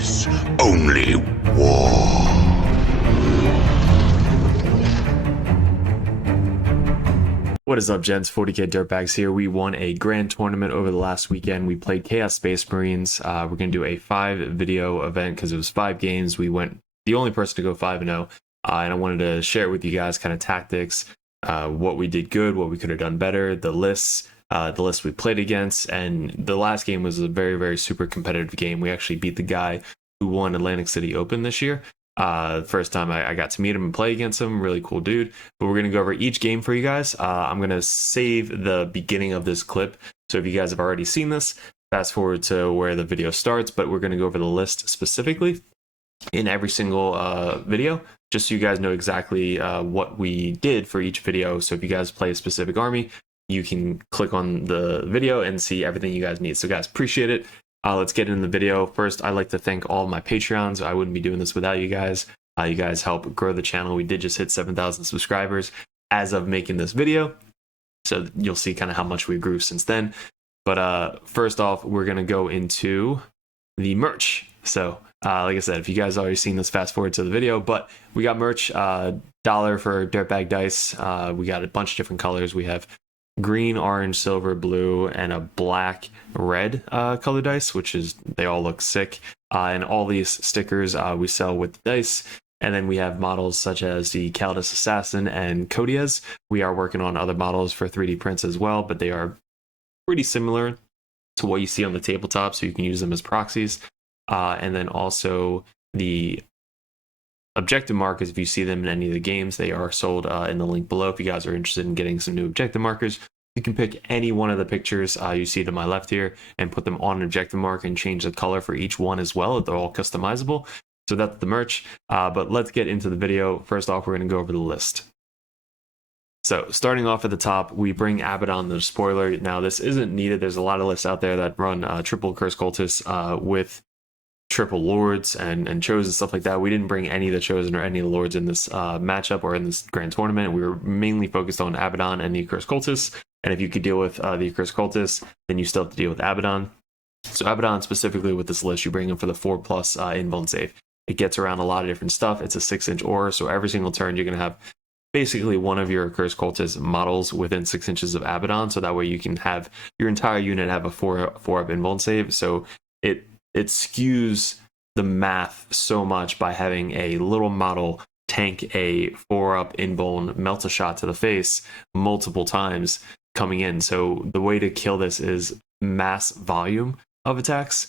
is only war. What is up, gents? 40k Dirtbags here. We won a grand tournament over the last weekend. We played Chaos Space Marines. We're going to do a 5-video event because it was 5 games. We went the only person to go 5-0. And I wanted to share with you guys kind of tactics, what we did good, what we could have done better, the lists we played against. And the last game was a very, very super competitive game. We actually beat the guy who won Atlantic City Open this year. First time I got to meet him and play against him. Really cool dude. But we're going to go over each game for you guys. I'm going to save the beginning of this clip. So if you guys have already seen this, fast forward to where the video starts. But we're going to go over the list specifically in every single video, just so you guys know exactly what we did for each video. So if you guys play a specific army, you can click on the video and see everything you guys need. So guys, appreciate it. Let's get into the video. First, I'd like to thank all of my Patreons. I wouldn't be doing this without you guys. You guys help grow the channel. We did just hit 7,000 subscribers as of making this video. So you'll see kind of how much we grew since then. But first off, we're going to go into the merch. So like I said, if you guys already seen this, fast forward to the video. But we got merch, $1 for Dirtbag Dice. We got a bunch of different colors. We have green, orange, silver, blue, and a black, red color dice, which is, they all look sick. And all these stickers we sell with the dice. And then we have models such as the Caldus Assassin and Codiez. We are working on other models for 3D prints as well, but they are pretty similar to what you see on the tabletop, so you can use them as proxies. And then also the objective markers, if you see them in any of the games, they are sold in the link below. If you guys are interested in getting some new objective markers, you can pick any one of the pictures you see to my left here and put them on an objective mark and change the color for each one as well. They're all customizable. So that's the merch. But let's get into the video. First off, we're going to go over the list. So starting off at the top, we bring Abaddon the Spoiler. Now this isn't needed. There's a lot of lists out there that run triple Curse Cultists with triple Lords and Chosen, stuff like that. We didn't bring any of the Chosen or any of the Lords in this matchup or in this grand tournament. We were mainly focused on Abaddon and the Curse Cultists. And if you could deal with the Curse Cultists, then you still have to deal with Abaddon. So Abaddon specifically with this list, you bring him for the 4+ invuln save. It gets around a lot of different stuff. It's a 6-inch aura, so every single turn you're going to have basically one of your Curse Cultist models within 6 inches of Abaddon, so that way you can have your entire unit have a 4+ invuln save. So it skews the math so much by having a little model tank a 4+ invuln melt a shot to the face multiple times coming in. So the way to kill this is mass volume of attacks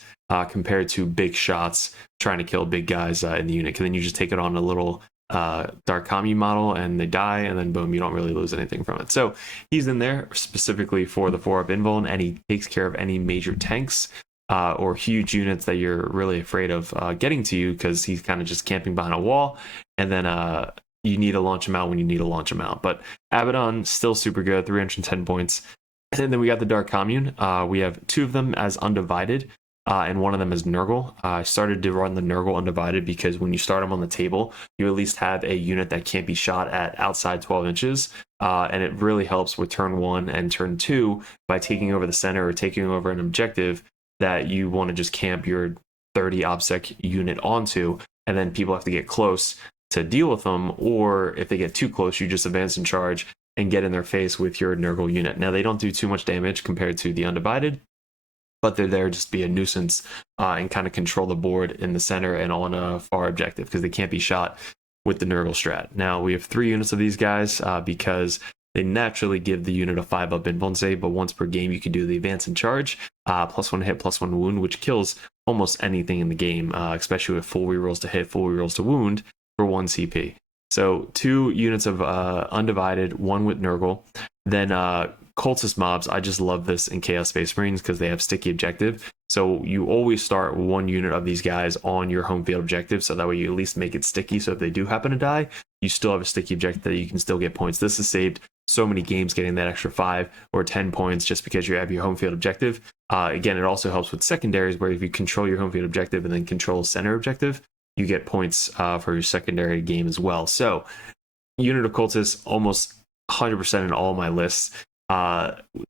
compared to big shots trying to kill big guys in the unit. Because then you just take it on a little dark commune model and they die, and then boom, you don't really lose anything from it. So he's in there specifically for the 4+ invuln, and he takes care of any major tanks or huge units that you're really afraid of getting to you, because he's kind of just camping behind a wall, and then you need to launch him out when you need to launch him out. But Abaddon still super good, 310 points. And then we got the Dark Commune. We have 2 of them as Undivided, and one of them is Nurgle. I started to run the Nurgle Undivided because when you start them on the table, you at least have a unit that can't be shot at outside 12 inches. And it really helps with turn 1 and turn 2 by taking over the center or taking over an objective that you want to just camp your 30 OBSEC unit onto, and then people have to get close to deal with them, or if they get too close, you just advance in charge and get in their face with your Nurgle unit. Now, they don't do too much damage compared to the Undivided, but they're there just to be a nuisance and kind of control the board in the center and on a far objective, because they can't be shot with the Nurgle strat. Now, we have 3 units of these guys because they naturally give the unit a 5+ invuln save, but once per game, you can do the advance in charge, +1 hit, +1 wound, which kills almost anything in the game, especially with full rerolls to hit, full rerolls to wound for 1 CP. So 2 units of Undivided, 1 with Nurgle. Then Cultist mobs, I just love this in Chaos Space Marines because they have sticky objective. So you always start 1 unit of these guys on your home field objective, so that way you at least make it sticky. So if they do happen to die, you still have a sticky objective that you can still get points. This has saved so many games getting that extra 5 or 10 points just because you have your home field objective. Again, it also helps with secondaries, where if you control your home field objective and then control center objective, you get points for your secondary game as well. So unit of cultists, almost 100% in all my lists.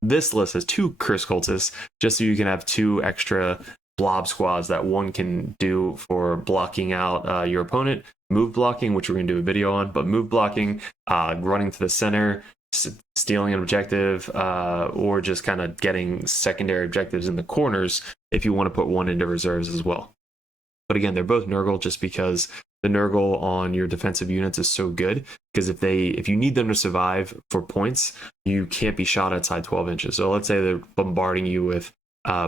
This list has 2 Curse Cultists, just so you can have 2 extra blob squads that one can do for blocking out your opponent. Move blocking, which we're going to do a video on, but move blocking, running to the center, stealing an objective, or just kind of getting secondary objectives in the corners if you want to put one into reserves as well. But again, they're both Nurgle just because the Nurgle on your defensive units is so good, because if you need them to survive for points, you can't be shot outside 12 inches. So let's say they're bombarding you with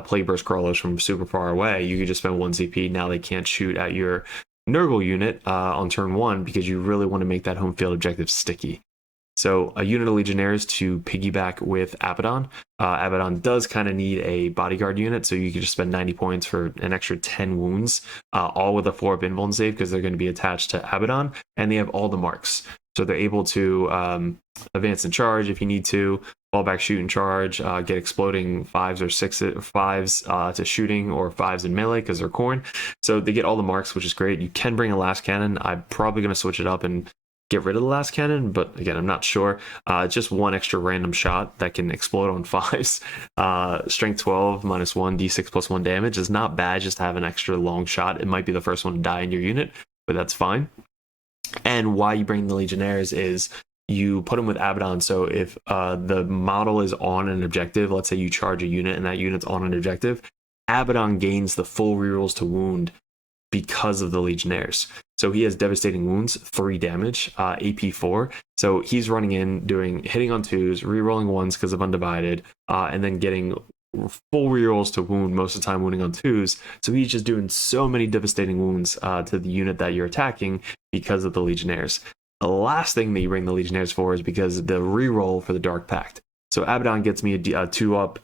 Plague Burst Crawlers from super far away, you could just spend 1 CP. Now they can't shoot at your Nurgle unit on turn 1 because you really want to make that home field objective sticky. So a unit of Legionnaires to piggyback with Abaddon. Abaddon does kind of need a bodyguard unit, so you can just spend 90 points for an extra 10 wounds, all with a 4-up invuln save because they're going to be attached to Abaddon, and they have all the marks. So they're able to advance and charge if you need to, fall back, shoot and charge, get exploding 5s or 5s to shooting, or 5s in melee because they're corn. So they get all the marks, which is great. You can bring a last cannon. I'm probably going to switch it up and get rid of the last cannon, but again, I'm not sure. Just one extra random shot that can explode on 5s. Strength 12 -1 d6 +1 damage is not bad, just to have an extra long shot. It might be the first one to die in your unit, but that's fine. And why you bring the Legionnaires is you put them with Abaddon. So if the model is on an objective, let's say you charge a unit and that unit's on an objective, Abaddon gains the full rerolls to wound because of the Legionnaires. So he has devastating wounds, 3 damage, AP 4. So he's running in, hitting on 2s, rerolling 1s because of Undivided, and then getting full rerolls to wound, most of the time wounding on 2s. So he's just doing so many devastating wounds to the unit that you're attacking because of the Legionnaires. The last thing that you bring the Legionnaires for is because of the reroll for the Dark Pact. So Abaddon gets me a 2-up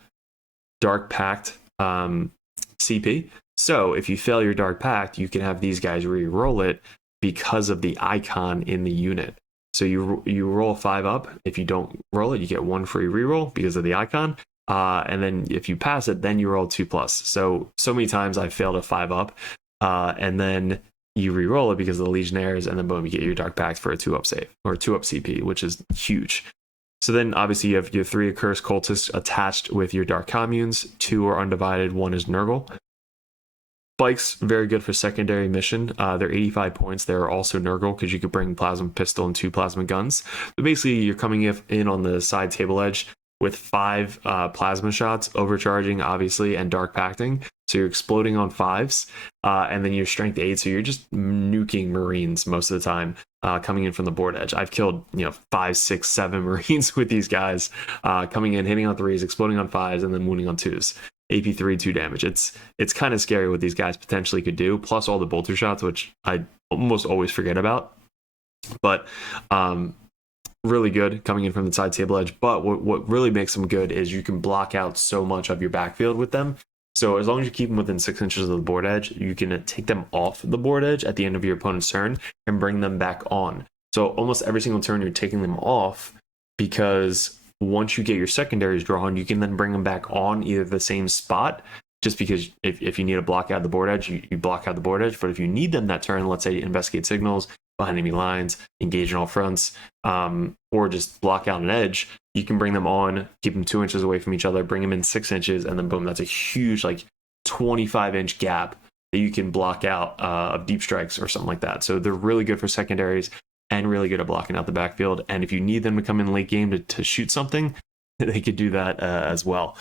Dark Pact CP. So if you fail your Dark Pact, you can have these guys re-roll it because of the icon in the unit. So you roll 5 up. If you don't roll it, you get 1 free reroll because of the icon. And then if you pass it, then you roll 2+. So many times I failed a 5 up, and then you re-roll it because of the Legionnaires, and then boom, you get your Dark Pact for a 2-up save or 2-up CP, which is huge. So then obviously you have your 3 accursed cultists attached with your Dark Communes. 2 are Undivided, 1 is Nurgle. Spikes, very good for secondary mission. They're 85 points. They're also Nurgle because you could bring Plasma Pistol and 2 Plasma Guns. So basically, you're coming in on the side table edge with 5 Plasma Shots, overcharging, obviously, and Dark Pacting. So you're exploding on 5s, and then you're Strength 8, so you're just nuking Marines most of the time coming in from the board edge. I've killed 5, 6, 7 Marines with these guys coming in, hitting on 3s, exploding on 5s, and then wounding on 2s. AP 3, 2 damage. It's kind of scary what these guys potentially could do, plus all the bolter shots, which I almost always forget about. But really good coming in from the side table edge. But what really makes them good is you can block out so much of your backfield with them. So as long as you keep them within 6 inches of the board edge, you can take them off the board edge at the end of your opponent's turn and bring them back on. So almost every single turn you're taking them off, because once you get your secondaries drawn, you can then bring them back on either the same spot, just because if you need to block out the board edge, you block out the board edge. But if you need them that turn, let's say investigate signals, behind enemy lines, engage in all fronts, or just block out an edge, you can bring them on, keep them 2 inches away from each other, bring them in 6 inches, and then boom, that's a huge 25-inch gap that you can block out of deep strikes or something like that. So they're really good for secondaries and really good at blocking out the backfield. And if you need them to come in late game to shoot something, they could do that as well.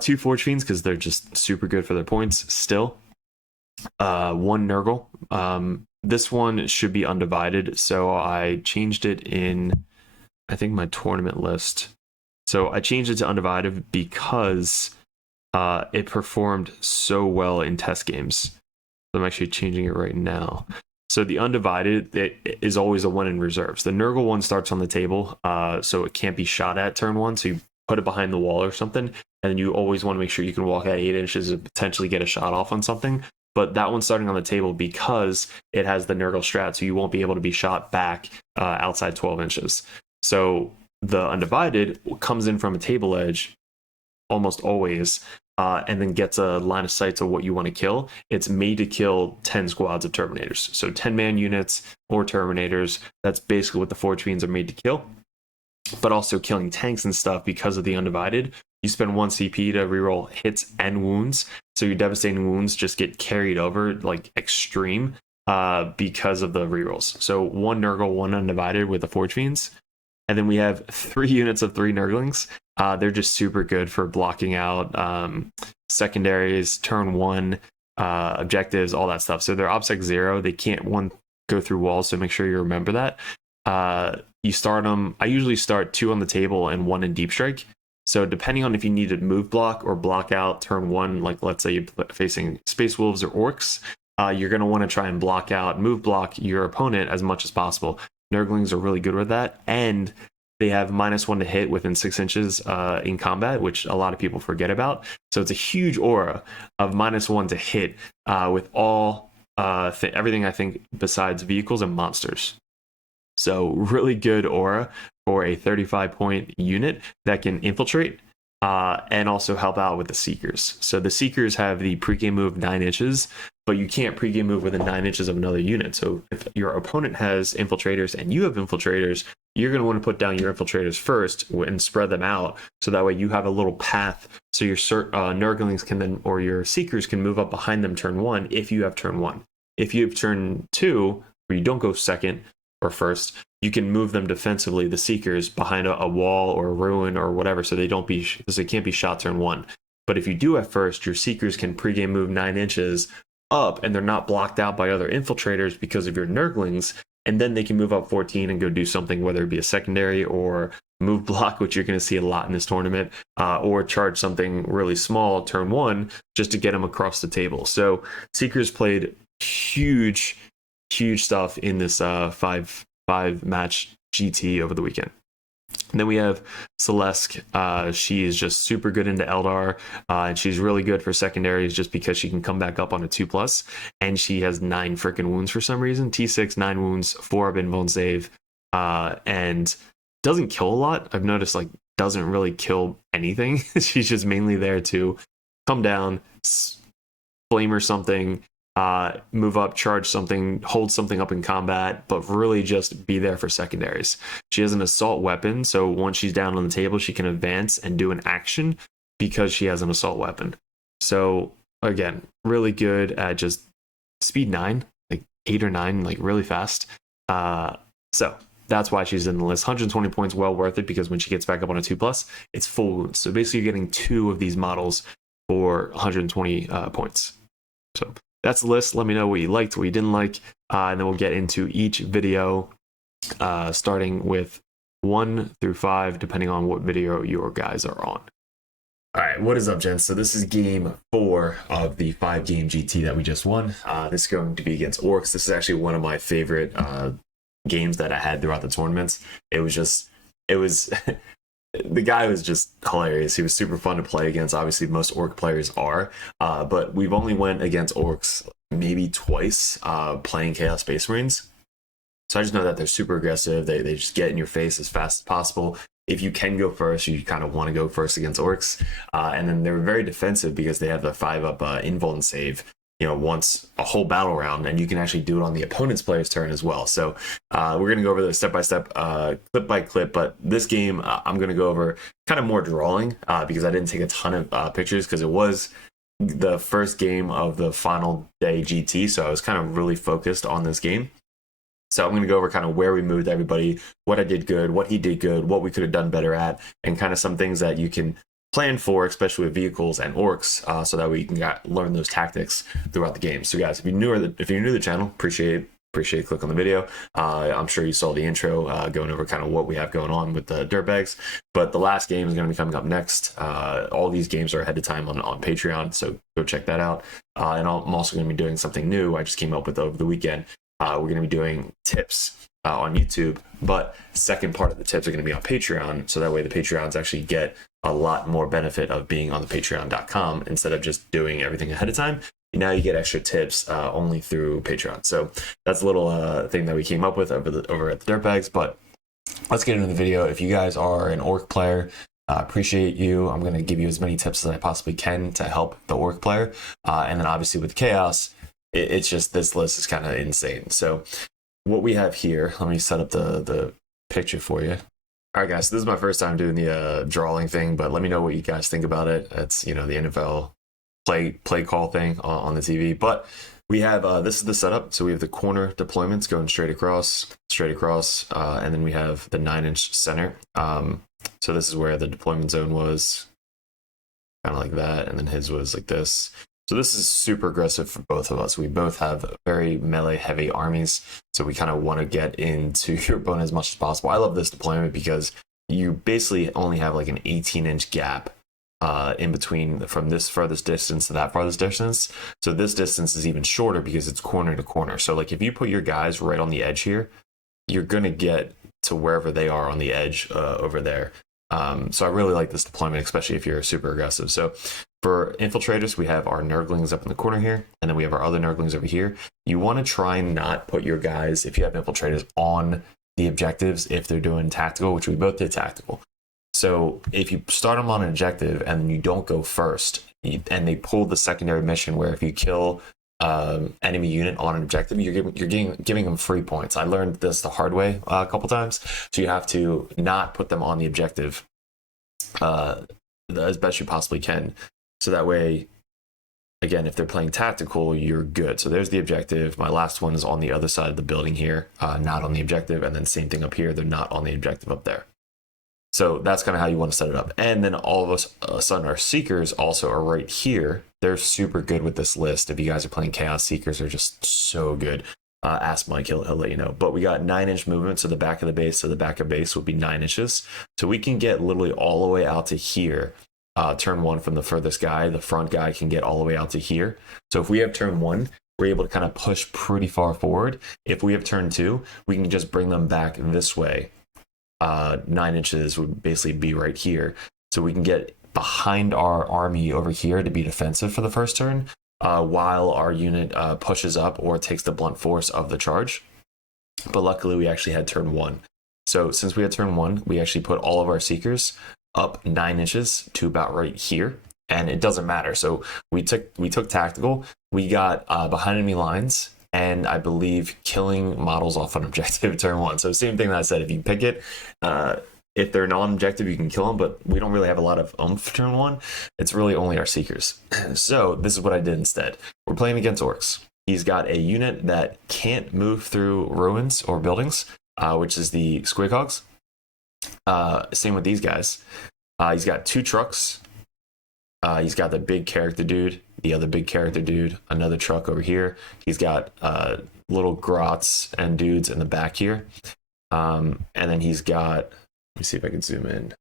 2 Forge Fiends, because they're just super good for their points still. 1 Nurgle. This one should be Undivided, so I changed it in, I think, my tournament list. So I changed it to Undivided because it performed so well in test games. So I'm actually changing it right now. So the Undivided, it is always a 1 in reserves. The Nurgle one starts on the table, so it can't be shot at turn 1. So you put it behind the wall or something, and you always want to make sure you can walk at 8 inches and potentially get a shot off on something. But that one's starting on the table because it has the Nurgle strat, so you won't be able to be shot back outside 12 inches. So the Undivided comes in from a table edge almost always, and then gets a line of sight to what you want to kill. It's made to kill 10 squads of Terminators. So 10-man units or Terminators, that's basically what the Forge Fiends are made to kill. But also killing tanks and stuff because of the Undivided you spend 1 CP to reroll hits and wounds. So your devastating wounds just get carried over like extreme because of the rerolls. So 1 Nurgle, 1 Undivided with the Forge Fiends. And then we have 3 units of 3 Nurglings. They're just super good for blocking out secondaries, turn 1, objectives, all that stuff. So they're OBSEC 0. They can't go through walls, so make sure you remember that. You start them. I usually start 2 on the table and 1 in Deep Strike. So depending on if you need to move block or block out turn 1, like let's say you're facing Space Wolves or Orcs, you're going to want to try and block out, move block your opponent as much as possible. Nurglings are really good with that, and they have -1 to hit within 6 inches in combat, which a lot of people forget about. So it's a huge aura of -1 to hit with all everything, I think, besides vehicles and monsters. So really good aura for a 35-point unit that can infiltrate and also help out with the Seekers. So the Seekers have the pregame move 9 inches, but you can't pregame move within 9 inches of another unit. So if your opponent has infiltrators and you have infiltrators, you're going to want to put down your infiltrators first and spread them out. So that way you have a little path. So your Nurglings can then, or your Seekers can move up behind them turn 1 if you have turn 1. If you have turn 2, where you don't go second or first, you can move them defensively, the Seekers, behind a wall or a ruin or whatever, so they can't be shot turn 1. But if you do at first, your Seekers can pregame move 9 inches up, and they're not blocked out by other infiltrators because of your Nurglings, and then they can move up 14 and go do something, whether it be a secondary or move block, which you're going to see a lot in this tournament, or charge something really small turn 1 just to get them across the table. So Seekers played huge stuff in this 5 match GT over the weekend. And then we have Celeste. She is just super good into Eldar, and she's really good for secondaries just because she can come back up on a 2+, and she has 9 freaking wounds for some reason. T6, 9 wounds, 4 up invuln save, and doesn't kill a lot. I've noticed, like, doesn't really kill anything. She's just mainly there to come down, flame or something, move up, charge something, hold something up in combat, but really just be there for secondaries. She has an assault weapon, so once she's down on the table, she can advance and do an action because she has an assault weapon. So again, really good at just speed 9, like 8 or 9, like really fast. So that's why she's in the list. 120 points, well worth it, because when she gets back up on a 2+, it's full wounds. So basically you're getting 2 of these models for 120 points. So that's the list. Let me know what you liked, what you didn't like, and then we'll get into each video, starting with 1 through 5, depending on what video your guys are on. All right, what is up, gents? So this is game 4 of the 5-game GT that we just won. This is going to be against Orcs. This is actually one of my favorite games that I had throughout the tournaments. It was the guy was just hilarious. He was super fun to play against. Obviously, most Orc players are, but we've only went against Orcs maybe twice playing Chaos Space Marines. So I just know that they're super aggressive. They just get in your face as fast as possible. If you can go first, you kind of want to go first against Orcs. And then they're very defensive because they have the 5-up invuln save, once a whole battle round, and you can actually do it on the opponent's player's turn as well. So we're going to go over this step by step, clip by clip, but this game I'm going to go over kind of more drawing because I didn't take a ton of pictures because it was the first game of the final day GT, so I was kind of really focused on this game. So I'm going to go over kind of where we moved everybody, what I did good, what he did good, what we could have done better at, and kind of some things that you can plan for, especially with vehicles and Orcs, so that we can learn those tactics throughout the game. So guys, if you're new to the channel, appreciate click on the video. I'm sure you saw the intro going over kind of what we have going on with the dirtbags, but the last game is going to be coming up next. All these games are ahead of time on Patreon, so go check that out. And I'm also going to be doing something new I just came up with over the weekend. We're going to be doing tips on YouTube, but second part of the tips are going to be on Patreon, so that way the Patreons actually get a lot more benefit of being on the patreon.com instead of just doing everything ahead of time. Now you get extra tips only through Patreon. So that's a little thing that we came up with over at the Dirtbags, but let's get into the video. If you guys are an Orc player, appreciate you. I'm going to give you as many tips as I possibly can to help the Orc player. And then obviously with Chaos, it's just, this list is kind of insane. So what we have here, let me set up the picture for you. All right, guys. So this is my first time doing the drawing thing, but let me know what you guys think about it. It's the NFL play call thing on the TV. But we have this is the setup. So we have the corner deployments going straight across, and then we have the 9-inch center. So this is where the deployment zone was, kind of like that, and then his was like this. So this is super aggressive for both of us. We both have very melee heavy armies, so we kind of want to get into your opponent as much as possible. I love this deployment because you basically only have like an 18-inch gap in between from this farthest distance to that farthest distance. So this distance is even shorter because it's corner to corner. So like if you put your guys right on the edge here, you're gonna get to wherever they are on the edge over there. So I really like this deployment, especially if you're super aggressive. So for infiltrators, we have our Nurglings up in the corner here, and then we have our other Nurglings over here. You want to try and not put your guys, if you have infiltrators, on the objectives if they're doing tactical, which we both did tactical. So if you start them on an objective and you don't go first, and they pull the secondary mission where if you kill enemy unit on an objective, you're giving them free points. I learned this the hard way a couple times. So you have to not put them on the objective as best you possibly can. So that way, again, if they're playing tactical, you're good. So there's the objective. My last one is on the other side of the building here, not on the objective. And then same thing up here. They're not on the objective up there. So that's kind of how you want to set it up. And then all of us, a sudden, our Seekers also are right here. They're super good with this list. If you guys are playing Chaos, Seekers are just so good. Ask Mike, he'll let you know. But we got 9-inch movement, so the back of the base to the back of base would be 9 inches. So we can get literally all the way out to here. Turn 1 from the furthest guy. The front guy can get all the way out to here. So if we have turn 1, we're able to kind of push pretty far forward. If we have turn 2, we can just bring them back this way. 9 inches would basically be right here. So we can get behind our army over here to be defensive for the first turn, while our unit pushes up or takes the blunt force of the charge. But luckily we actually had turn 1. So since we had turn 1, we actually put all of our Seekers up 9 inches to about right here, and it doesn't matter. So we took tactical. We got behind enemy lines, and I believe killing models off an objective turn 1. So same thing that I said. If you pick it, if they're non-objective, you can kill them, but we don't really have a lot of oomph turn 1. It's really only our Seekers. So this is what I did instead. We're playing against Orcs. He's got a unit that can't move through ruins or buildings, which is the Squighogs. Same with these guys. He's got 2 trucks. He's got the big character dude, the other big character dude, another truck over here. He's got little grots and dudes in the back here. And then he's got, let me see if I can zoom in.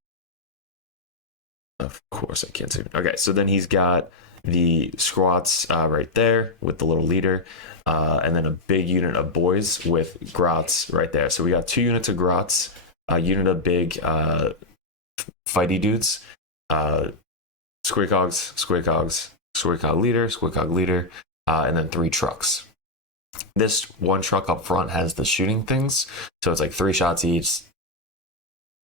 Of course I can't zoom in. Okay, so then he's got the squats right there with the little leader. And then a big unit of boys with grots right there. So we got 2 units of grots, a unit of big fighty dudes, Squighogs, Squighog leader, and then 3 trucks. This one truck up front has the shooting things, so it's like 3 shots each,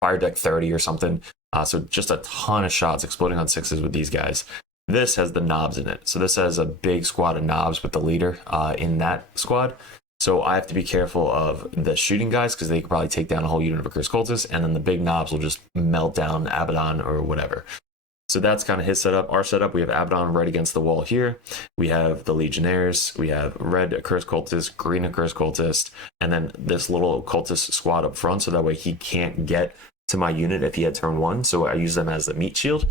fire deck 30 or something. So just a ton of shots exploding on 6s with these guys. This has the knobs in it, so this has a big squad of knobs with the leader in that squad. So I have to be careful of the shooting guys because they could probably take down a whole unit of a Curse Cultist, and then the big knobs will just melt down Abaddon or whatever. So that's kind of his setup. Our setup, we have Abaddon right against the wall here. We have the Legionnaires. We have red Curse Cultist, green Curse Cultist, and then this little Cultist squad up front. So that way he can't get to my unit if he had turn 1. So I use them as the meat shield.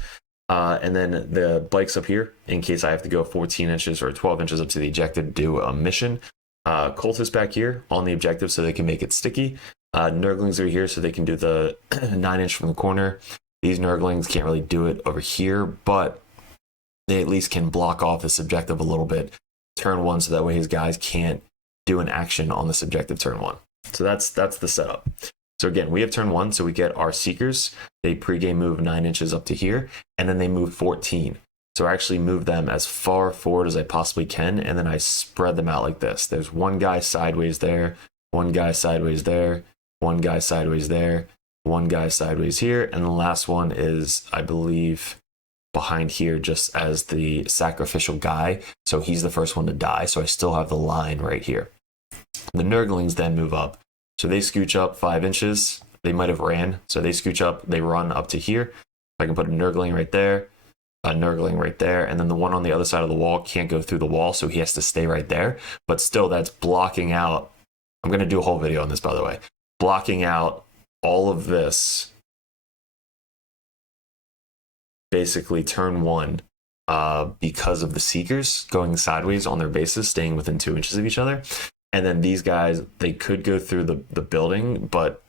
And then the bikes up here in case I have to go 14 inches or 12 inches up to the objective to do a mission. Cultists back here on the objective so they can make it sticky. Nurglings are here so they can do the 9-inch from the corner. These Nurglings can't really do it over here, but they at least can block off this objective a little bit turn 1 so that way his guys can't do an action on this objective turn 1. So that's the setup. So again, we have turn 1, so we get our Seekers. They pregame move 9 inches up to here, and then they move 14. So I actually move them as far forward as I possibly can, and then I spread them out like this. There's one guy sideways there, one guy sideways there, one guy sideways there, one guy sideways here, and the last one is, I believe, behind here just as the sacrificial guy. So he's the first one to die, so I still have the line right here. The Nurglings then move up. So they scooch up 5 inches they might have ran. So they scooch up, they run up to here. I can put a Nurgling right there, a Nurgling right there, and then the one on the other side of the wall can't go through the wall, so he has to stay right there. But still, that's blocking out. I'm going to do a whole video on this, by the way. Blocking out all of this, basically turn 1, because of the Seekers going sideways on their bases, staying within 2 inches of each other. And then these guys, they could go through the building, but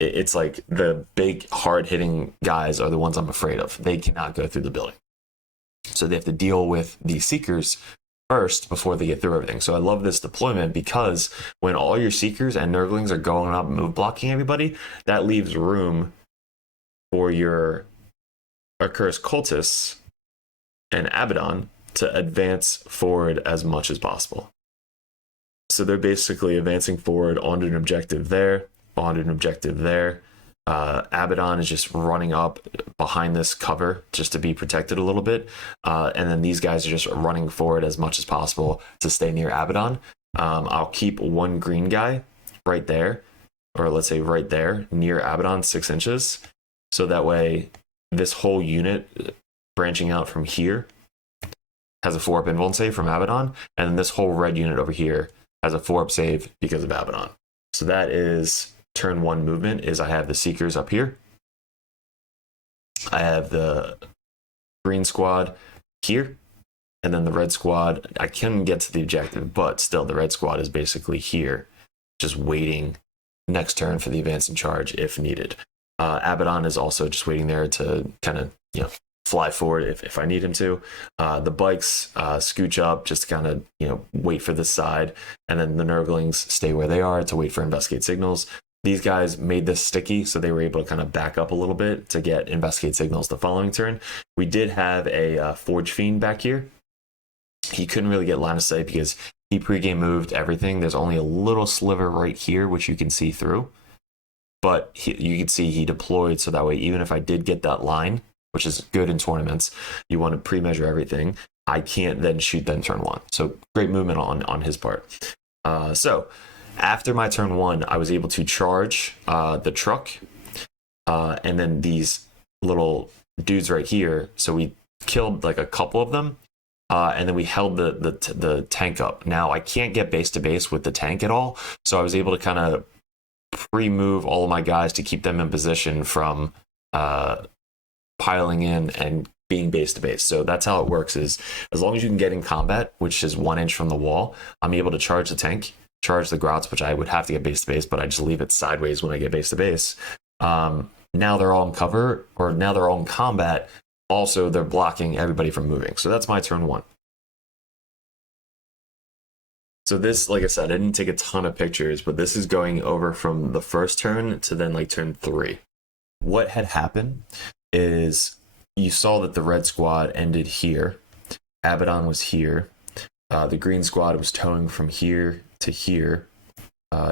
it's like the big hard-hitting guys are the ones I'm afraid of. They cannot go through the building. So they have to deal with the Seekers first before they get through everything. So I love this deployment because when all your Seekers and Nurglings are going up, move blocking everybody, that leaves room for your Accursed Cultists and Abaddon to advance forward as much as possible. So they're basically advancing forward onto an objective there, onto an objective there. Abaddon is just running up behind this cover just to be protected a little bit. And then these guys are just running forward as much as possible to stay near Abaddon. I'll keep one green guy right there, or let's say right there near Abaddon, 6 inches. So that way this whole unit branching out from here has a 4-up invuln save from Abaddon. And then this whole red unit over here has a 4-up save because of Abaddon. So that is turn 1 movement. Is I have the Seekers up here. I have the green squad here. And then the red squad, I can get to the objective, but still the red squad is basically here, just waiting next turn for the advancing charge if needed. Abaddon is also just waiting there to kind of, fly forward if I need him to. The bikes scooch up just to kind of, wait for this side. And then the Nurglings stay where they are to wait for investigate signals. These guys made this sticky, so they were able to kind of back up a little bit to get investigate signals the following turn. We did have a Forge Fiend back here. He couldn't really get line of sight because he pregame moved everything. There's only a little sliver right here, which you can see through. But you can see he deployed, so that way, even if I did get that line, which is good in tournaments, you want to pre-measure everything, I can't then shoot them turn 1. So great movement on his part. So after my turn 1, I was able to charge the truck, and then these little dudes right here. So we killed like a couple of them, and then we held the tank up. Now I can't get base to base with the tank at all, so I was able to kind of pre-move all of my guys to keep them in position from piling in and being base to base. So that's how it works, is as long as you can get in combat, which is 1 inch from the wall, I'm able to charge the tank, charge the Grots, which I would have to get base to base, but I just leave it sideways when I get base to base. Now they're all in cover, or now they're all in combat. Also, they're blocking everybody from moving. So that's my turn 1. So this, like I said, I didn't take a ton of pictures, but this is going over from the first turn to then like turn 3. What had happened is you saw that the red squad ended here. Abaddon was here. The green squad was towing from here to here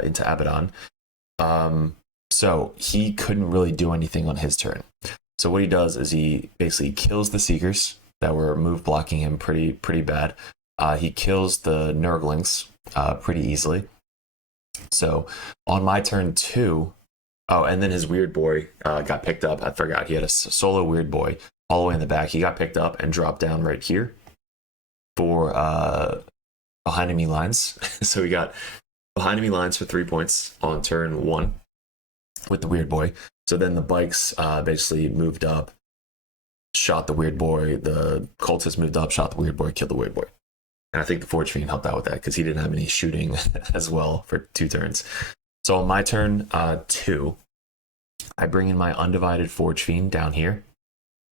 into Abaddon. So he couldn't really do anything on his turn. So what he does is he basically kills the Seekers that were move blocking him pretty bad. He kills the Nurglings pretty easily. So on my turn 2, and then his weird boy got picked up. I forgot he had a solo weird boy all the way in the back. He got picked up and dropped down right here for behind enemy lines. So we got behind enemy lines for 3 points on turn 1 with the weird boy. So then the bikes basically moved up, shot the weird boy. The cultists moved up, shot the weird boy, killed the weird boy. And I think the Forge Fiend helped out with that because he didn't have any shooting as well for 2 turns. So on my turn 2, I bring in my Undivided Forge Fiend down here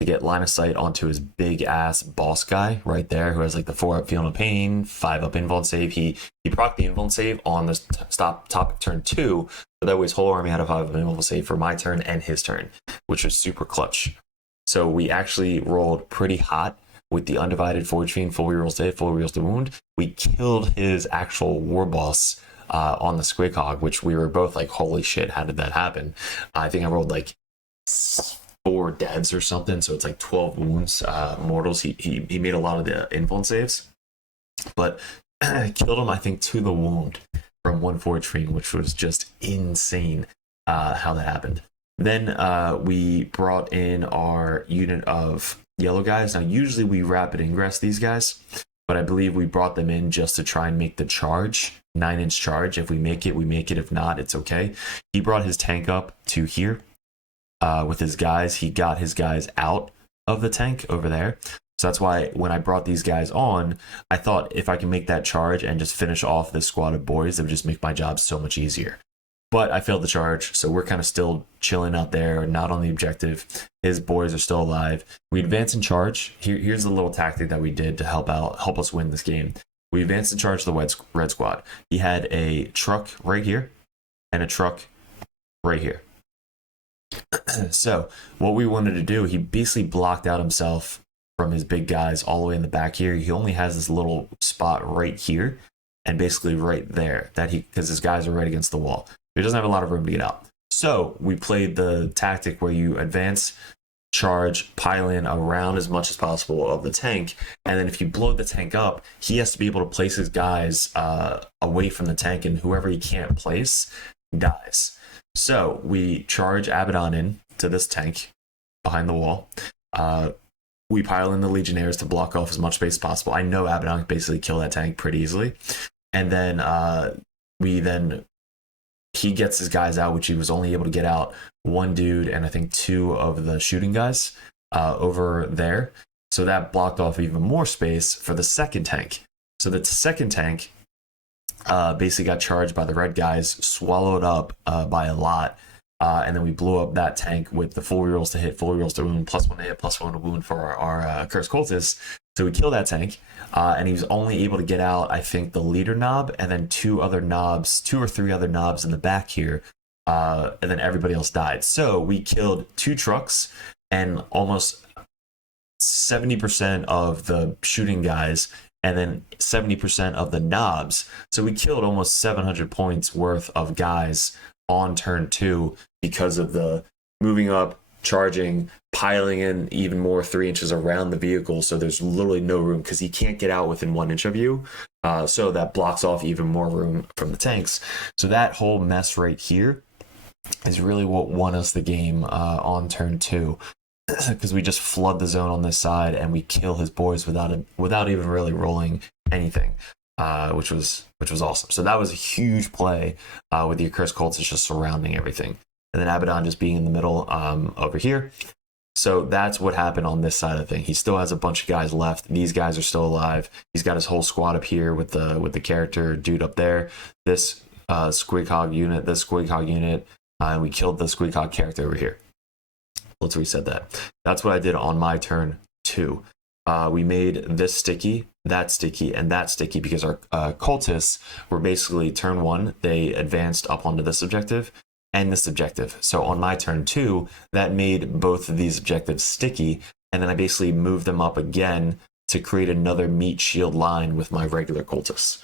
to get line of sight onto his big ass boss guy right there, who has like the 4-up Feel No Pain, 5-up invuln save. He procced the invuln save on this top of turn 2, so that way his whole army had a 5-up invuln save for my turn and his turn, which was super clutch. So we actually rolled pretty hot with the Undivided Forge Fiend, full reroll save, full reroll to wound. We killed his actual war boss on the Squig Hog, which we were both like, holy shit, how did that happen? I think I rolled like 4 deaths or something, so it's like 12 wounds, mortals. He made a lot of the invuln saves, but killed him, I think, to the wound from 1 Forge Fiend, which was just insane. how that happened. Then we brought in our unit of yellow guys. Now, usually we rapid ingress these guys, but I believe we brought them in just to try and make the charge, 9-inch charge. If we make it, we make it. If not, it's okay. He brought his tank up to here with his guys. He got his guys out of the tank over there. So that's why when I brought these guys on, I thought if I can make that charge and just finish off this squad of boys, it would just make my job so much easier. But I failed the charge, so we're kind of still chilling out there, not on the objective. His boys are still alive. We advance and charge. Here's the little tactic that we did to help us win this game. We advanced and charged the red squad. He had a truck right here and a truck right here. So what we wanted to do, he basically blocked out himself from his big guys all the way in the back here. He only has this little spot right here and basically right there that because his guys are right against the wall. He doesn't have a lot of room to get out. So we played the tactic where you advance, charge, pile in around as much as possible of the tank, and then if you blow the tank up, he has to be able to place his guys away from the tank, and whoever he can't place dies. So we charge Abaddon in to this tank behind the wall. We pile in the Legionnaires to block off as much space as possible. I know Abaddon can basically kill that tank pretty easily. And then he gets his guys out, which he was only able to get out one dude and I think 2 of the shooting guys over there. So that blocked off even more space for the second tank. So the second tank basically got charged by the red guys, swallowed up by a lot. And then we blew up that tank with the full rerolls to hit, full rerolls to wound, +1 to hit, +1 to wound for our cursed cultists. So we killed that tank, and he was only able to get out, I think, the leader knob, and then 2 or 3 other knobs in the back here, and then everybody else died. So we killed 2 trucks and almost 70% of the shooting guys, and then 70% of the knobs. So we killed almost 700 points worth of guys on turn 2 because of the moving up, charging, piling in even more 3 inches around the vehicle. So there's literally no room because he can't get out within 1 inch of you. So that blocks off even more room from the tanks. So that whole mess right here is really what won us the game on turn 2. Because we just flood the zone on this side and we kill his boys without even really rolling anything. Which was awesome. So that was a huge play with the accursed cultists just surrounding everything, and then Abaddon just being in the middle over here. So that's what happened on this side of the thing. He still has a bunch of guys left. These guys are still alive. He's got his whole squad up here with the character dude up there. This Squigcog unit, and we killed the Squigcog character over here. Let's reset that. That's what I did on my turn 2. We made this sticky, that sticky, and that sticky because our cultists were basically turn 1, they advanced up onto this objective and this objective. So on my turn 2, that made both of these objectives sticky, and then I basically moved them up again to create another meat shield line with my regular cultists.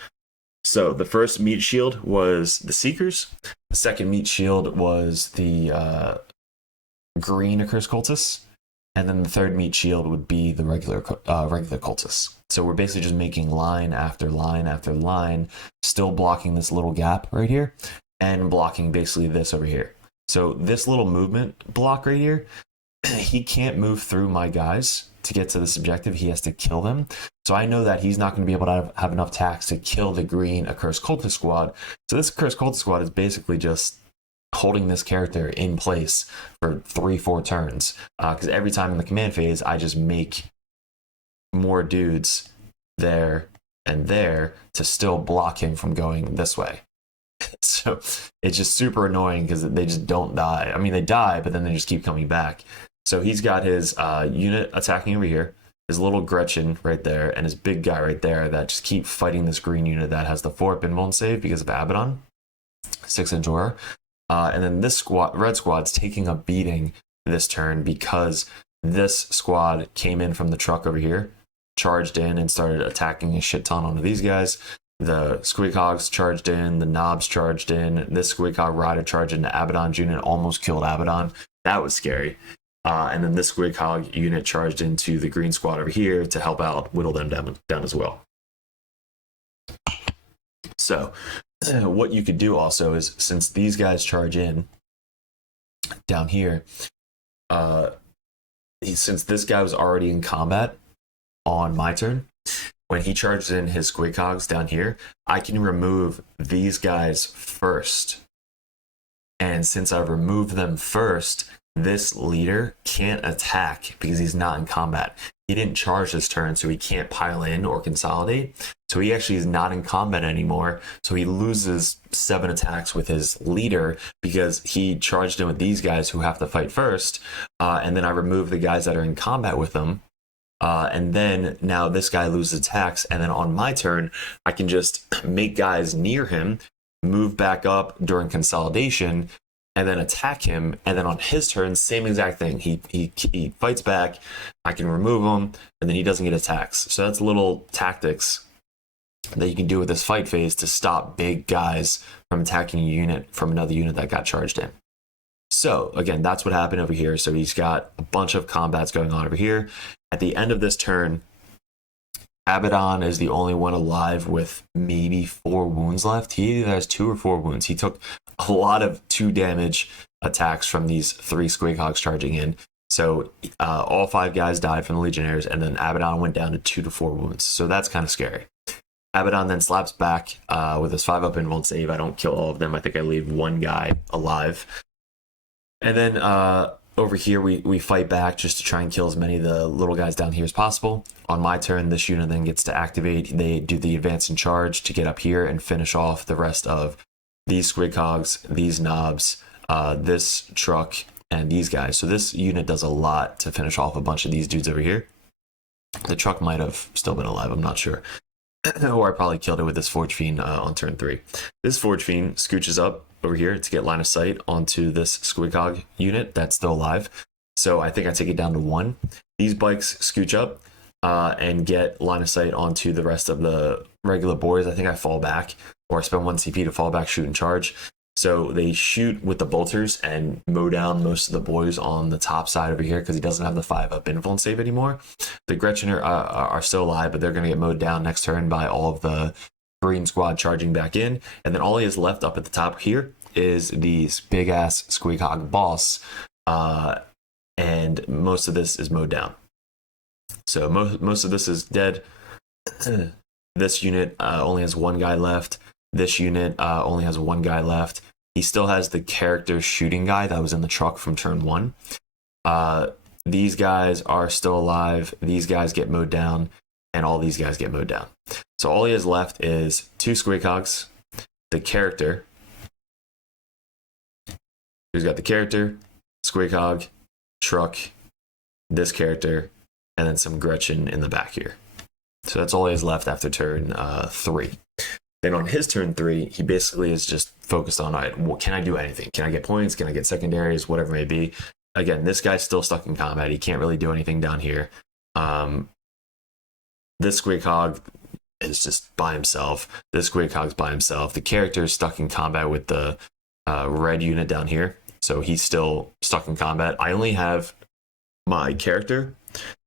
So the first meat shield was the Seekers, the second meat shield was the green accursed cultists, and then the third meat shield would be the regular cultists. So we're basically just making line after line after line, still blocking this little gap right here, and blocking basically this over here. So this little movement block right here, he can't move through my guys to get to this objective. He has to kill them. So I know that he's not going to be able to have enough tax to kill the green accursed cultist squad. So this accursed cultist squad is basically just holding this character in place for 3-4 turns, because every time in the command phase I just make more dudes there and there to still block him from going this way. So it's just super annoying because they just don't die. I mean, they die, but then they just keep coming back. So he's got his unit attacking over here, his little Gretchen right there, and his big guy right there that just keep fighting this green unit that has the 4-up invuln save because of Abaddon, 6-inch aura. And then this red squad's taking a beating this turn because this squad came in from the truck over here, charged in and started attacking a shit ton onto these guys. The Squigcogs charged in, the Knobs charged in, this Squigcog rider charged into Abaddon's unit, almost killed Abaddon. That was scary. And then this Squigcog unit charged into the green squad over here to help out, whittle them down as well. So what you could do also is, since these guys charge in down here, since this guy was already in combat on my turn, when he charges in his squigcogs down here, I can remove these guys first. And since I've removed them first, this leader can't attack because he's not in combat. He didn't charge this turn, so he can't pile in or consolidate. So he actually is not in combat anymore. So he loses 7 attacks with his leader because he charged in with these guys who have to fight first. And then I remove the guys that are in combat with him. And then now this guy loses attacks. And then on my turn, I can just make guys near him move back up during consolidation and then attack him. And then on his turn, same exact thing. He fights back. I can remove him, and then he doesn't get attacks. So that's little tactics that you can do with this fight phase to stop big guys from attacking a unit from another unit that got charged in. So again, that's what happened over here. So he's got a bunch of combats going on over here. At the end of this turn, Abaddon is the only one alive with maybe 4 wounds left. He either has 2 or 4 wounds. He took a lot of 2 damage attacks from these 3 squighogs charging in. So all 5 guys died from the Legionnaires, and then Abaddon went down to 2 to 4 wounds. So that's kind of scary. Abaddon then slaps back with his 5-up invuln save. I don't kill all of them. I think I leave 1 guy alive. And then over here, we fight back just to try and kill as many of the little guys down here as possible. On my turn, this unit then gets to activate. They do the advance and charge to get up here and finish off the rest of these squighogs, these knobs, this truck, and these guys. So this unit does a lot to finish off a bunch of these dudes over here. The truck might have still been alive, I'm not sure. Or I probably killed it with this Forge Fiend on turn 3. This Forge Fiend scooches up over here to get line of sight onto this squigcog unit that's still alive. So I think I take it down to 1. These bikes scooch up and get line of sight onto the rest of the regular boys. I think I fall back, or I spend 1 CP to fall back, shoot, and charge. So they shoot with the bolters and mow down most of the boys on the top side over here because he doesn't have the 5-up invuln save anymore. The Gretchen are still alive, but they're going to get mowed down next turn by all of the green squad charging back in. And then all he has left up at the top here is these big ass squigcog boss. And most of this is mowed down. So most of this is dead. This unit only has 1 guy left. This unit only has 1 guy left. He still has the character shooting guy that was in the truck from turn 1. These guys are still alive. These guys get mowed down, and all these guys get mowed down. So all he has left is 2 squighogs, the character. He's got the character, squighog, truck, this character, and then some Gretchen in the back here. So that's all he has left after turn 3. Then on his turn 3, he basically is just focused on, all right, well, can I do anything? Can I get points? Can I get secondaries? Whatever it may be. Again, this guy's still stuck in combat. He can't really do anything down here. This squigcog is just by himself. This squigcog's by himself. The character is stuck in combat with the red unit down here. So he's still stuck in combat. I only have my character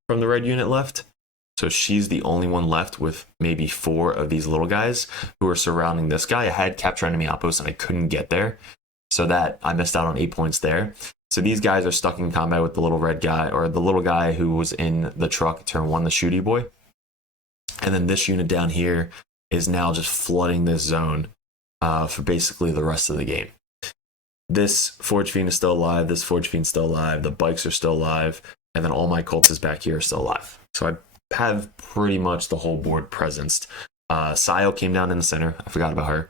from the red unit left. So she's the only one left with maybe 4 of these little guys who are surrounding this guy. I had capture enemy outposts and I couldn't get there. So that I missed out on 8 points there. So these guys are stuck in combat with the little red guy, or the little guy who was in the truck turn 1, the shooty boy. And then this unit down here is now just flooding this zone for basically the rest of the game. This Forge Fiend is still alive. This Forge Fiend is still alive. The bikes are still alive. And then all my cultists back here are still alive. So I have pretty much the whole board presenced. Sio came down in the center. I forgot about her.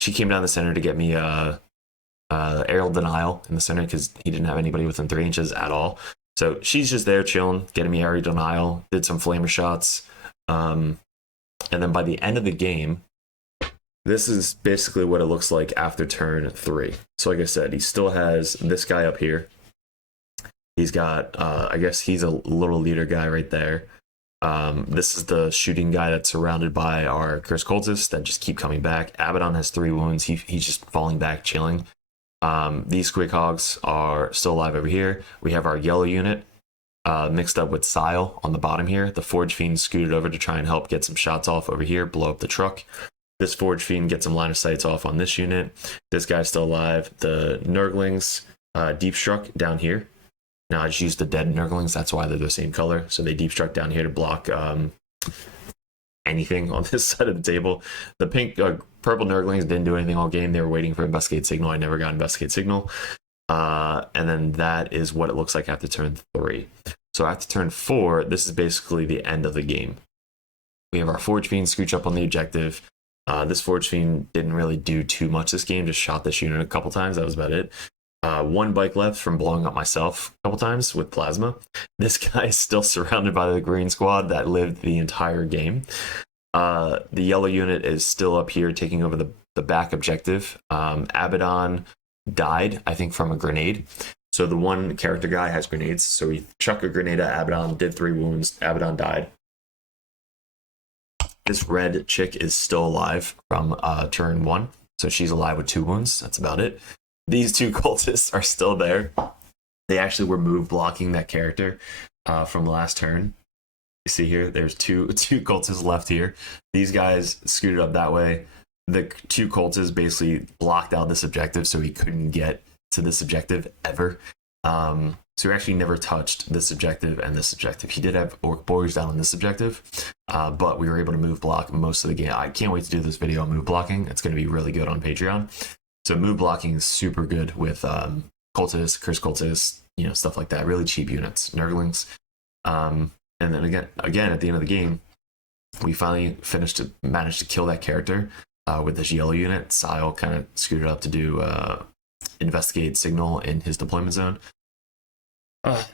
She came down the center to get me aerial denial in the center because he didn't have anybody within 3 inches at all. So she's just there chilling, getting me aerial denial, did some flamer shots. And then by the end of the game, this is basically what it looks like after turn 3. So like I said, he still has this guy up here. He's got, I guess he's a little leader guy right there. This is the shooting guy that's surrounded by our cursed cultists that just keep coming back. Abaddon has 3 wounds. He's just falling back, chilling. These squighogs are still alive over here. We have our yellow unit mixed up with Sile on the bottom here. The Forge Fiend scooted over to try and help get some shots off over here, blow up the truck. This Forge Fiend gets some line of sights off on this unit. This guy's still alive. The Nurglings deep struck down here. Now I just used the dead Nurglings, that's why they're the same color. So they deep struck down here to block anything on this side of the table. The purple Nurglings didn't do anything all game. They were waiting for Investigate Signal. I never got Investigate Signal. And then that is what it looks like after turn 3. So after turn 4, this is basically the end of the game. We have our Forge Fiend scooch up on the objective. This Forge Fiend didn't really do too much this game, just shot this unit a couple times. That was about it. 1 bike left from blowing up myself a couple times with plasma. This guy is still surrounded by the green squad that lived the entire game. The yellow unit is still up here taking over the back objective. Abaddon died, I think, from a grenade. So the one character guy has grenades. So he chucked a grenade at Abaddon, did 3 wounds. Abaddon died. This red chick is still alive from turn 1. So she's alive with 2 wounds. That's about it. These 2 cultists are still there. They actually were move blocking that character from last turn. You see here, there's two cultists left here. These guys scooted up that way. The 2 cultists basically blocked out this objective, so he couldn't get to this objective ever. So he actually never touched this objective and this objective. He did have Orc Boys down on this objective, but we were able to move block most of the game. I can't wait to do this video on move blocking. It's going to be really good on Patreon. So move blocking is super good with cultists, curse cultists, stuff like that. Really cheap units, Nurglings. And then again at the end of the game, we finally managed to kill that character with this yellow unit. Sile kind of scooted up to do investigate signal in his deployment zone.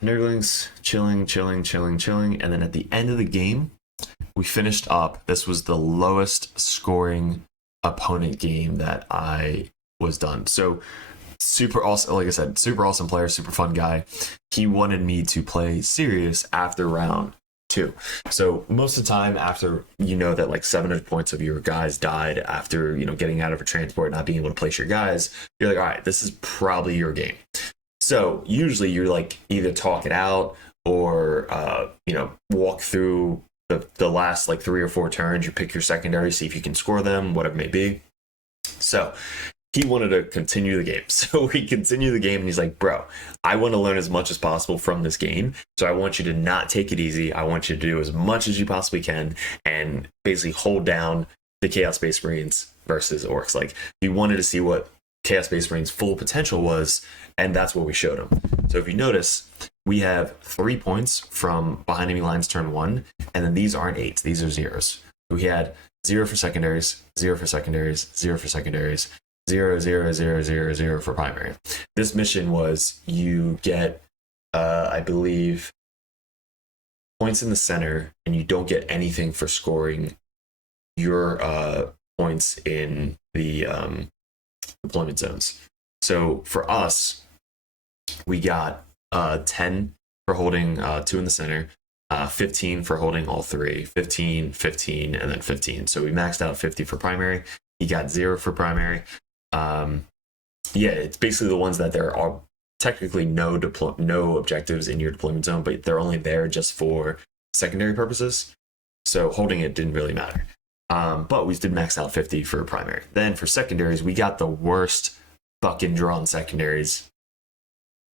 Nurglings chilling, and then at the end of the game, we finished up. This was the lowest scoring opponent game that I was done. So super awesome, like I said, super awesome player, super fun guy. He wanted me to play serious after round 2. So most of the time after that like 700 points of your guys died after getting out of a transport, not being able to place your guys, you're like, all right, this is probably your game. So usually you're like either talk it out or walk through the last like 3 or 4 turns. You pick your secondary, see if you can score them, whatever it may be. So he wanted to continue the game. So we continue the game and he's like, bro, I want to learn as much as possible from this game. So I want you to not take it easy. I want you to do as much as you possibly can and basically hold down the Chaos Space Marines versus Orcs. Like he wanted to see what Chaos Space Marines' full potential was, and that's what we showed him. So if you notice, we have 3 points from behind enemy lines turn 1, and then these aren't 8s, these are 0s. We had 0 for secondaries, 0 for secondaries, 0 for secondaries, 0, 0, 0, 0, 0 for primary. This mission was you get, I believe, points in the center, and you don't get anything for scoring your points in the deployment zones. So for us, we got 10 for holding 2 in the center, 15 for holding all 3, 15, 15, and then 15. So we maxed out 50 for primary. He got 0 for primary. It's basically the ones that there are technically no objectives in your deployment zone, but they're only there just for secondary purposes. So holding it didn't really matter. But we did max out 50 for primary. Then for secondaries, we got the worst fucking drawn secondaries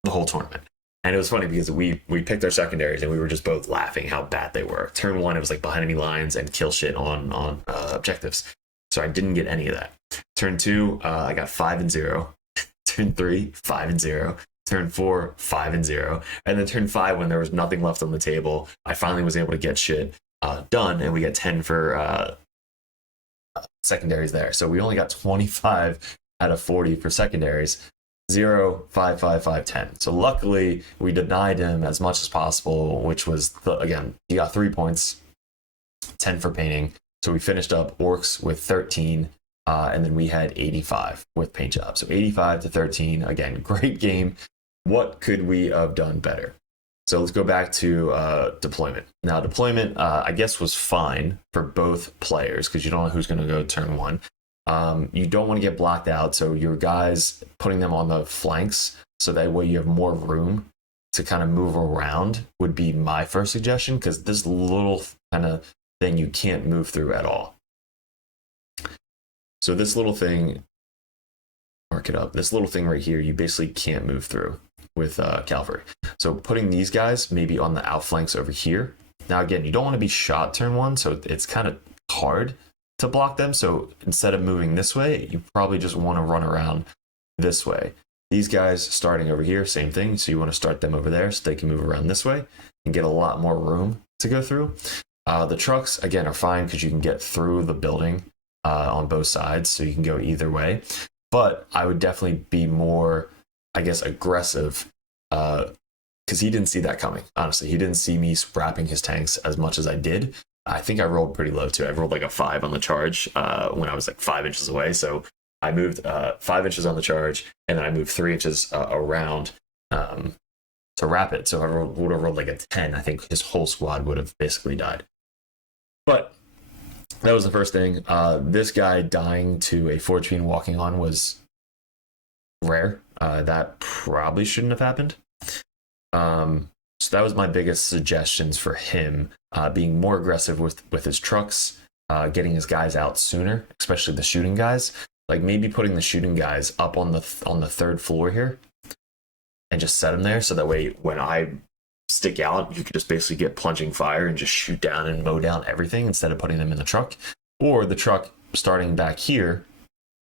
the whole tournament. And it was funny because we picked our secondaries and we were just both laughing how bad they were. Turn 1, it was like behind enemy lines and kill shit on objectives. So I didn't get any of that. Turn 2, I got 5 and 0. Turn 3, 5 and 0. Turn 4, 5 and 0. And then turn 5, when there was nothing left on the table, I finally was able to get shit done, and we got 10 for secondaries there. So we only got 25 out of 40 for secondaries. 0, 5, 5, 5, 10. So luckily we denied him as much as possible, which was again, he got 3 points, 10 for painting. So we finished up Orcs with 13, and then we had 85 with paint job. So 85 to 13. Again, great game. What could we have done better? So let's go back to deployment. Now deployment, I guess, was fine for both players because you don't know who's going to go turn 1. You don't want to get blocked out, so your guys putting them on the flanks so that way you have more room to kind of move around would be my first suggestion, because this little kind of thing you can't move through at all. So this little thing, mark it up. This little thing right here, you basically can't move through with cavalry. So putting these guys maybe on the outflanks over here. Now again, you don't want to be shot turn one, so it's kind of hard to block them. So instead of moving this way, you probably just want to run around this way. These guys starting over here, same thing. So you want to start them over there so they can move around this way and get a lot more room to go through. The trucks, again, are fine because you can get through the building on both sides, so you can go either way. But I would definitely be more, I guess, aggressive because he didn't see that coming. Honestly, he didn't see me wrapping his tanks as much as I did. I think I rolled pretty low too. I rolled like a 5 on the charge when I was like 5 inches away. So I moved 5 inches on the charge, and then I moved 3 inches around to wrap it. So if I would have rolled like a 10, I think his whole squad would have basically died. But that was the first thing. This guy dying to a Forge Fiend walking on was rare. That probably shouldn't have happened. So that was my biggest suggestions for him, being more aggressive with his trucks, getting his guys out sooner, especially the shooting guys. Like maybe putting the shooting guys up on the third floor here and just set them there, so that way when I stick out, you could just basically get plunging fire and just shoot down and mow down everything instead of putting them in the truck, or the truck starting back here,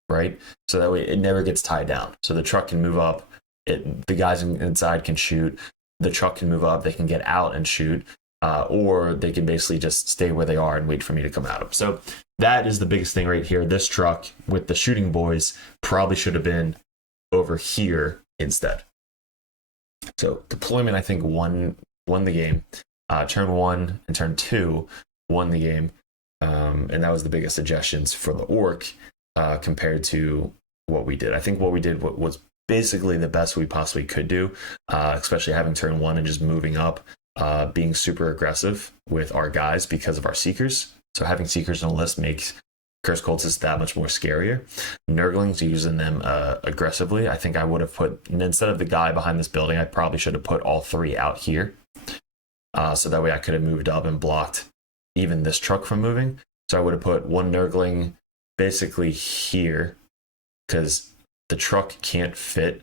right? So that way it never gets tied down. So the truck can move up, the guys inside can shoot, the truck can move up, they can get out and shoot, or they can basically just stay where they are and wait for me to come at them. So that is the biggest thing right here. This truck with the shooting boys probably should have been over here instead. So deployment, I think, won the game. Turn 1 and turn 2 won the game. And that was the biggest suggestions for the orc compared to what we did. I think what we did was basically the best we possibly could do, especially having turn 1 and just moving up, being super aggressive with our guys because of our seekers. So having seekers on the list makes Curse Cultists that much more scarier. Nurglings, using them aggressively. I think I would have put, instead of the guy behind this building, I probably should have put all 3 out here. So that way I could have moved up and blocked even this truck from moving. So I would have put 1 Nurgling basically here, because the truck can't fit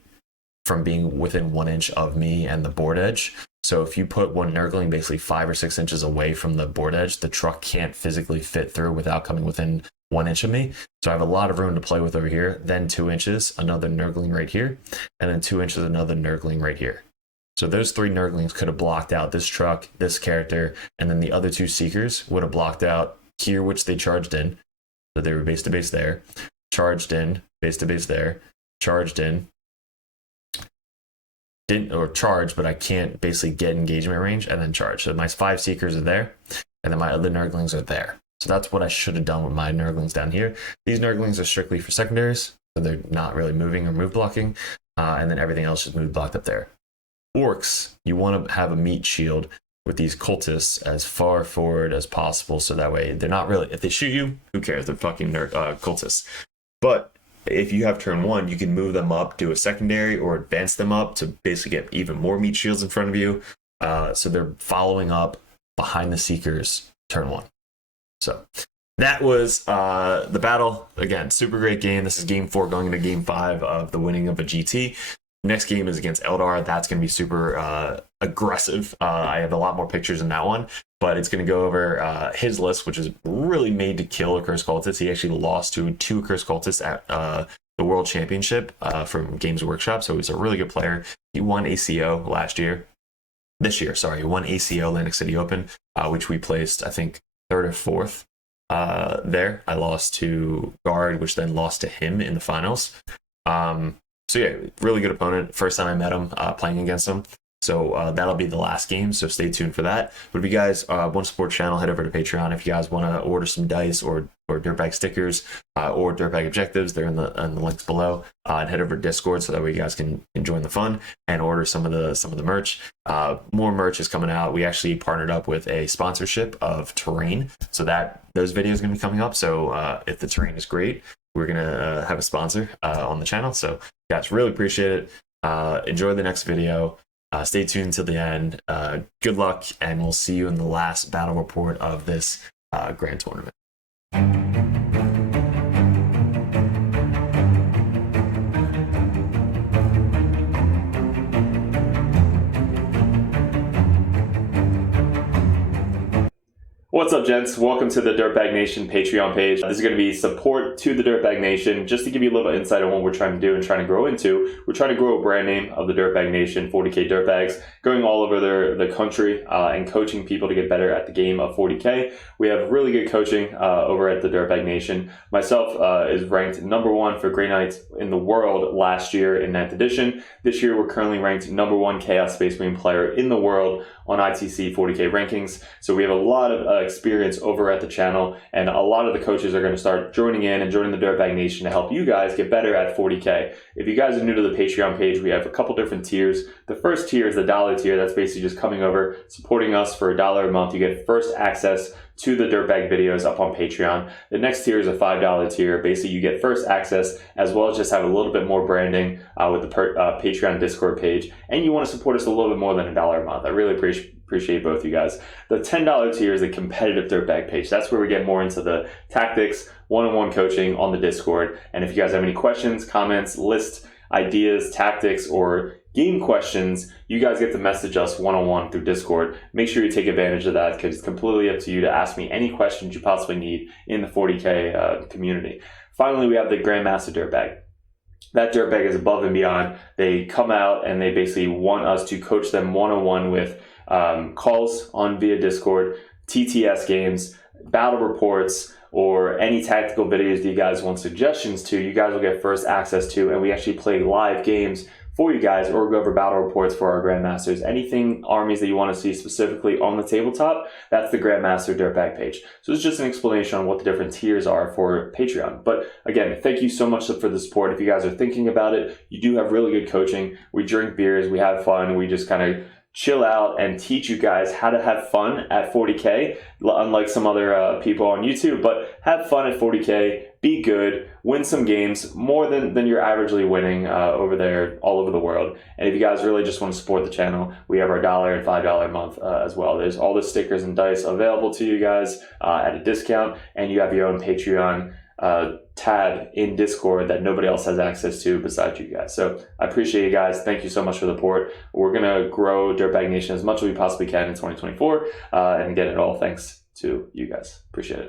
from being within 1 inch of me and the board edge. So if you put 1 Nurgling basically 5 or 6 inches away from the board edge, the truck can't physically fit through without coming within 1 inch of me. So I have a lot of room to play with over here. Then 2 inches, another Nurgling right here, and then 2 inches, another Nurgling right here. So those 3 Nurglings could have blocked out this truck, this character, and then the other 2 Seekers would have blocked out here, which they charged in. So they were base to base there, charged in, base to base there, charged in, didn't, or charge, but I can't basically get engagement range, and then charge. So my 5 Seekers are there, and then my other Nurglings are there. So that's what I should have done with my Nurglings down here. These Nurglings are strictly for secondaries, so they're not really moving or move blocking, and then everything else is move blocked up there. Orcs, you want to have a meat shield with these cultists as far forward as possible, so that way they're not really, if they shoot you, who cares? They're fucking cultists. But if you have turn 1, you can move them up, do a secondary, or advance them up to basically get even more meat shields in front of you. So they're following up behind the Seekers turn 1. So that was the battle. Again, super great game. This is game 4 going into game 5 of the winning of a GT. Next game is against Aeldari. That's going to be super aggressive. I have a lot more pictures in that one, but it's going to go over his list, which is really made to kill a Curse Cultist. He actually lost to 2 Curse Cultists at the World Championship from Games Workshop, so he's a really good player. He won ACO this year, he won ACO Atlantic City Open, which we placed, I think, 3rd or 4th there. I lost to Guard, which then lost to him in the finals. So yeah, really good opponent. First time I met him, playing against him. So that'll be the last game, so stay tuned for that. But if you guys want to support the channel, head over to Patreon. If you guys want to order some dice or dirtbag stickers or dirtbag objectives, they're in the links below. And head over to Discord so that way you guys can join the fun and order some of the merch. More merch is coming out. We actually partnered up with a sponsorship of terrain, so that those videos are going to be coming up. So if the terrain is great, we're going to have a sponsor on the channel. So guys, really appreciate it. Enjoy the next video. Stay tuned till the end. Good luck, and we'll see you in the last battle report of this grand tournament. What's up, gents? Welcome to the Dirtbag Nation Patreon page. This is going to be support to the Dirtbag Nation. Just to give you a little insight on what we're trying to do and trying to grow into, we're trying to grow a brand name of the Dirtbag Nation, 40k Dirtbags, going all over the country and coaching people to get better at the game of 40k. We have really good coaching over at the Dirtbag Nation. Myself is ranked #1 for Grey Knights in the world last year in 9th edition. This year, we're currently ranked #1 Chaos Space Marine player in the world on ITC 40k rankings. So we have a lot of experience over at the channel, and a lot of the coaches are going to start joining in and joining the Dirtbag Nation to help you guys get better at 40k. If you guys are new to the Patreon page, we have a couple different tiers. The first tier is the $1 tier. That's basically just coming over, supporting us for $1 a month. You get first access to the Dirtbag videos up on Patreon. The next tier is a $5 tier. Basically, you get first access as well as just have a little bit more branding with the Patreon Discord page. And you want to support us a little bit more than $1 a month. I really appreciate both you guys. The $10 tier is the competitive Dirtbag page. That's where we get more into the tactics, one-on-one coaching on the Discord. And if you guys have any questions, comments, list ideas, tactics, or game questions, you guys get to message us one-on-one through Discord. Make sure you take advantage of that because it's completely up to you to ask me any questions you possibly need in the 40k community. Finally, we have the Grandmaster Dirtbag. That Dirtbag is above and beyond. They come out and they basically want us to coach them one-on-one with calls on via Discord, TTS games, battle reports, or any tactical videos that you guys want suggestions to, you guys will get first access to, and we actually play live games for you guys or go over battle reports for our Grandmasters. Anything armies that you want to see specifically on the tabletop, that's the Grandmaster Dirtbag page. So it's just an explanation on what the different tiers are for Patreon. But again, thank you so much for the support. If you guys are thinking about it, you do have really good coaching. We drink beers, we have fun, we just kind of chill out and teach you guys how to have fun at 40k, unlike some other people on YouTube, but have fun at 40k, be good, win some games, more than you're averagely winning over there all over the world. And if you guys really just want to support the channel, we have our $1 and $5 a month as well. There's all the stickers and dice available to you guys at a discount, and you have your own Patreon tab in Discord that nobody else has access to besides you guys. So I appreciate you guys. Thank you so much for the support. We're going to grow Dirtbag Nation as much as we possibly can in 2024 and get it all thanks to you guys. Appreciate it.